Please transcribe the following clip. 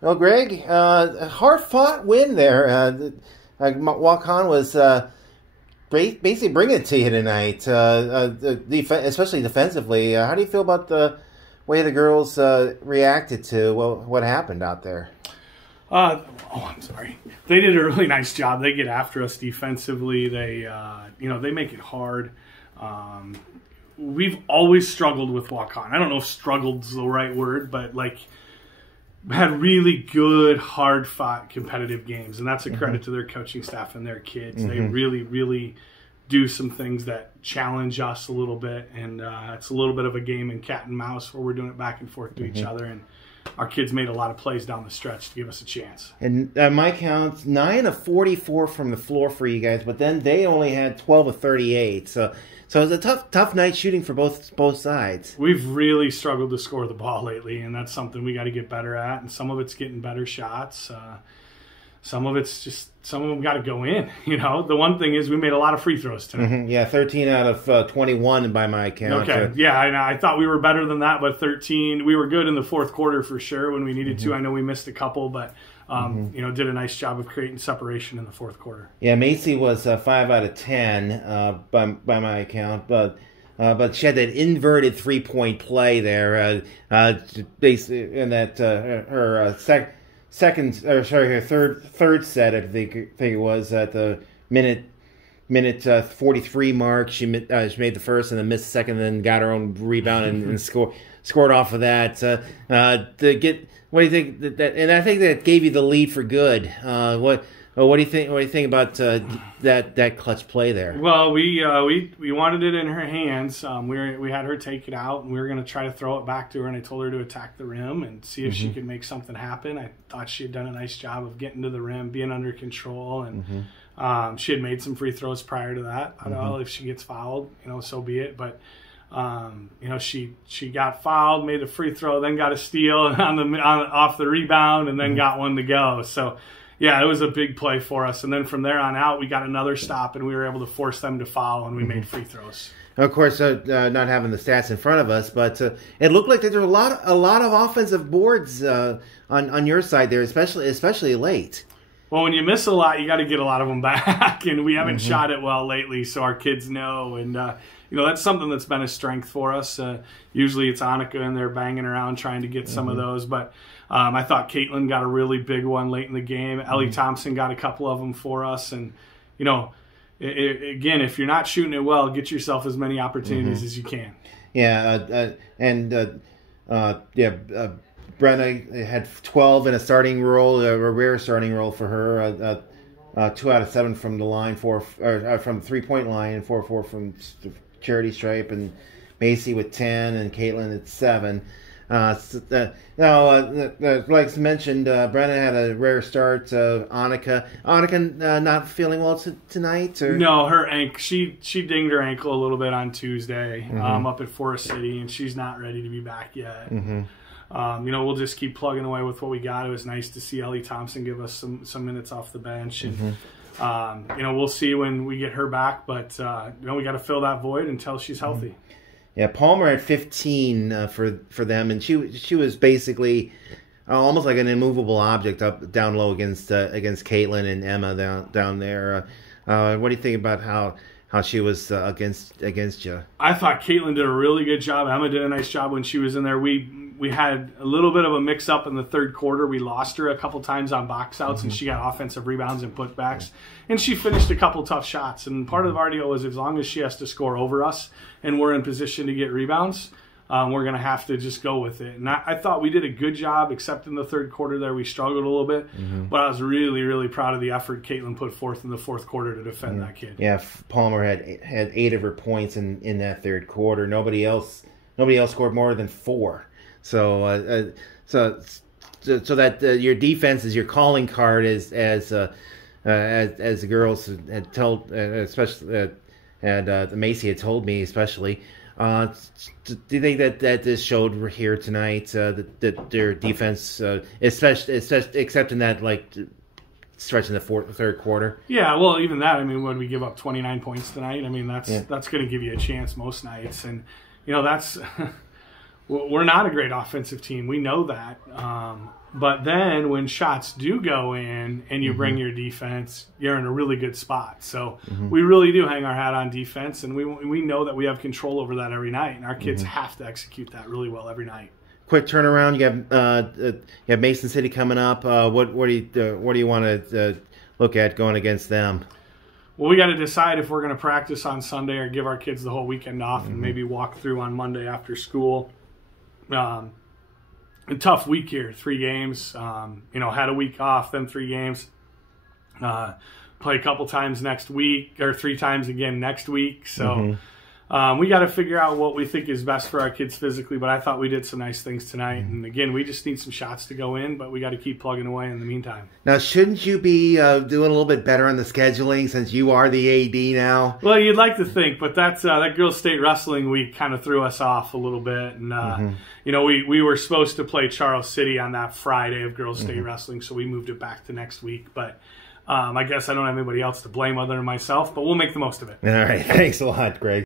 Well, Greg, a hard-fought win there. Waukon was basically bringing it to you tonight, especially defensively. How do you feel about the way the girls reacted to what happened out there? I'm sorry. They did a really nice job. They get after us defensively. They, they make it hard. We've always struggled with Waukon. I don't know if "struggled's" the right word, but had really good, hard-fought, competitive games, and that's a credit to their coaching staff and their kids. They really, really do some things that challenge us a little bit, and it's a little bit of a game in cat and mouse where we're doing it back and forth to each other, and our kids made a lot of plays down the stretch to give us a chance. And my count, 9 of 44 from the floor for you guys, but then they only had 12 of 38, so it was a tough night shooting for both sides. We've really struggled to score the ball lately, and that's something we got to get better at. And some of it's getting better shots. Some of them got to go in. The one thing is we made a lot of free throws tonight. Yeah, 13 out of 21 by my count. Okay, yeah, I thought we were better than that, but 13. We were good in the fourth quarter for sure when we needed to. I know we missed a couple, but did a nice job of creating separation in the fourth quarter. Yeah, Macy was 5 out of 10 by my account, but she had that inverted 3-point play there, basically in that her third set, I think it was at the minute 43 mark. She made the first and then missed the second, and then got her own rebound and scored off of that. What do you think? And I think that gave you the lead for good. What do you think? What do you think about that clutch play there? Well, we wanted it in her hands. We had her take it out, and we were going to try to throw it back to her. And I told her to attack the rim and see if she could make something happen. I thought she had done a nice job of getting to the rim, being under control, and she had made some free throws prior to that. I don't know if she gets fouled, so be it. But she got fouled, made a free throw, then got a steal off the rebound, and then got one to go. So. Yeah, it was a big play for us. And then from there on out, we got another stop, and we were able to force them to foul, and we made free throws. Of course, not having the stats in front of us, but it looked like there were a lot of offensive boards on your side there, especially late. Well, when you miss a lot, you got to get a lot of them back, and we haven't shot it well lately, so our kids know. And that's something that's been a strength for us. Usually it's Annika in there banging around trying to get some of those, but I thought Caitlin got a really big one late in the game. Ellie Thompson got a couple of them for us, and again, if you're not shooting it well, get yourself as many opportunities as you can. Yeah, Brenna had 12 in a starting role, a rare starting role for her. 2 out of 7 from the line, from the 3-point line, and 4 from the charity stripe, and Macy with 10, and Caitlin at 7. Like mentioned, Brenna had a rare start. Annika not feeling well tonight, or no? She dinged her ankle a little bit on Tuesday up at Forest City, and she's not ready to be back yet. We'll just keep plugging away with what we got. It was nice to see Ellie Thompson give us some minutes off the bench, and we'll see when we get her back. But we got to fill that void until she's healthy. Yeah, Palmer at 15 for them, and she was basically almost like an immovable object down low against Caitlin and Emma down there. What do you think about how she was against you? I thought Caitlin did a really good job. Emma did a nice job when she was in there. We had a little bit of a mix-up in the third quarter. We lost her a couple times on box-outs, and she got offensive rebounds and putbacks. And she finished a couple tough shots. And part of our deal was as long as she has to score over us and we're in position to get rebounds, we're going to have to just go with it. And I thought we did a good job, except in the third quarter there we struggled a little bit. But I was really, really proud of the effort Caitlin put forth in the fourth quarter to defend that kid. Yeah, Palmer had 8 of her points in that third quarter. Nobody else scored more than 4. So that your defense is your calling card, as the girls had told, especially Macy had told me, especially. Do you think that this showed here tonight, that their defense, especially except in that stretch in the third quarter? Yeah, well, even that. I mean, when we give up 29 points tonight, I mean that's going to give you a chance most nights, and that's. We're not a great offensive team. We know that. But then when shots do go in and you bring your defense, you're in a really good spot. So we really do hang our hat on defense, and we know that we have control over that every night, and our kids have to execute that really well every night. Quick turnaround. You have Mason City coming up. What do you want to look at going against them? Well, we got to decide if we're going to practice on Sunday or give our kids the whole weekend off and maybe walk through on Monday after school. A tough week here, 3 games. Had a week off, then 3 games. Play a couple times next week, or 3 times again next week. So we got to figure out what we think is best for our kids physically. But I thought we did some nice things tonight. And again, we just need some shots to go in, but we got to keep plugging away in the meantime. Now, shouldn't you be doing a little bit better on the scheduling since you are the AD now? Well, you'd like to think, but that's that girls' state wrestling week kind of threw us off a little bit. And we were supposed to play Charles City on that Friday of girls' state wrestling, so we moved it back to next week. But I guess I don't have anybody else to blame other than myself, but we'll make the most of it. All right. Thanks a lot, Greg.